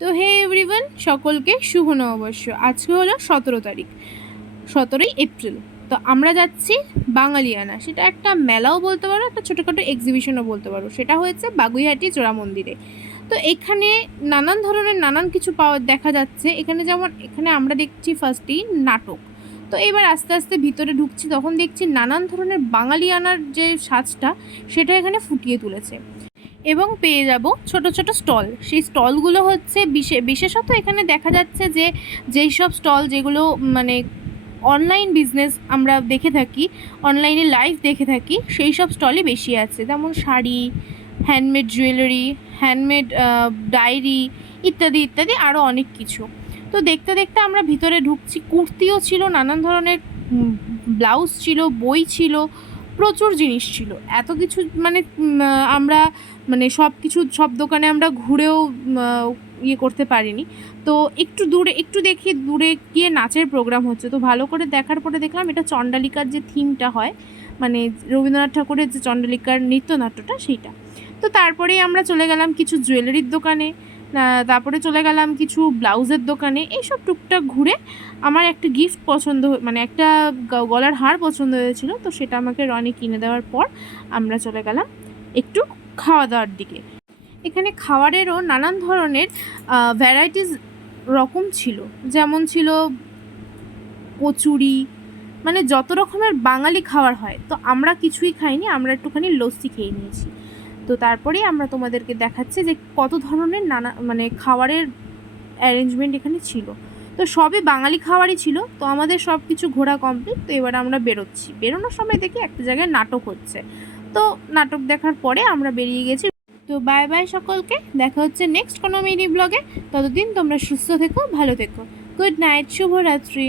তো হে এভরিওয়ান, সকলকে শুভ নববর্ষ। আজকে হলো 17 তারিখ, 17ই এপ্রিল। তো আমরা যাচ্ছি বাঙালিয়ানা। সেটা একটা মেলাও বলতে পারো, একটা ছোটোখাটো এক্সিবিশনও বলতে পারো। সেটা হয়েছে বাগুইহাটি জোড়া মন্দিরে। তো এখানে নানান ধরনের নানান কিছু দেখা যাচ্ছে। এখানে আমরা দেখছি ফার্স্টেই নাটক। তো এবার আস্তে আস্তে ভিতরে ঢুকছি, তখন দেখছি নানান ধরনের বাঙালিয়ানার যে সাজটা সেটা এখানে ফুটিয়ে তুলেছে। এবং পেয়ে যাব ছোট ছোট স্টল। সেই স্টলগুলো হচ্ছে বিশেষত এখানে দেখা যাচ্ছে যে যেই সব স্টল যেগুলো মানে অনলাইন বিজনেস আমরা দেখে থাকি, অনলাইনে লাইভ দেখে থাকি, সেই সব স্টলই বেশি আছে। যেমন sari, handmade jewellery, handmade diary ইত্যাদি ইত্যাদি আরও অনেক কিছু। তো দেখতে দেখতে আমরা ভিতরে ঢুকছি। কুর্তিও ছিল, নানান ধরনের ব্লাউজ ছিল, বই ছিল, প্রচুর জিনিস ছিল। এত কিছু মানে আমরা মানে সব দোকানে আমরা ঘুরেও করতে পারিনি। তো একটু দেখি দূরে গিয়ে নাচের প্রোগ্রাম হচ্ছে। তো ভালো করে দেখার পরে দেখলাম এটা চণ্ডালিকার যে থিমটা হয়, মানে রবীন্দ্রনাথ ঠাকুরের যে চণ্ডালিকার নৃত্যনাট্যটা, সেইটা। তো তারপরেই আমরা চলে গেলাম কিছু জুয়েলারির দোকানে, তারপরে চলে গেলাম কিছু ব্লাউজের দোকানে। এইসব টুকটাক ঘুরে আমার একটা গিফট পছন্দ, মানে একটা গলার হার পছন্দ হয়েছিল। তো সেটা আমাকে রনি কিনে দেওয়ার পর আমরা চলে গেলাম একটু খাওয়া দাওয়ার দিকে। এখানে খাবারেরও নানান ধরনের ভ্যারাইটিস রকম ছিল। যেমন ছিল কচুরি, মানে যত রকমের বাঙালি খাবার হয়। তো আমরা কিছুই খাইনি, আমরা একটুখানি লস্যি খেয়ে নিয়েছি। তো তারপরেই আমরা তোমাদেরকে দেখাচ্ছি যে কত ধরনের মানে খাবারের অ্যারেঞ্জমেন্ট এখানে ছিল। তো সবই বাঙালি খাবারই ছিল। তো আমাদের সব কিছু ঘোরা কমপ্লিট। তো এবার আমরা বেরোচ্ছি। বেরোনোর সময় দেখি একটা জায়গায় নাটক হচ্ছে। তো নাটক দেখার পরে আমরা বেরিয়ে গেছি। তো বাই বাই সকলকে, দেখা হচ্ছে নেক্সট কোনো মিনি ব্লগে। ততদিন তোমরা সুস্থ থেকো, ভালো থেকো। গুড নাইট, শুভরাত্রি।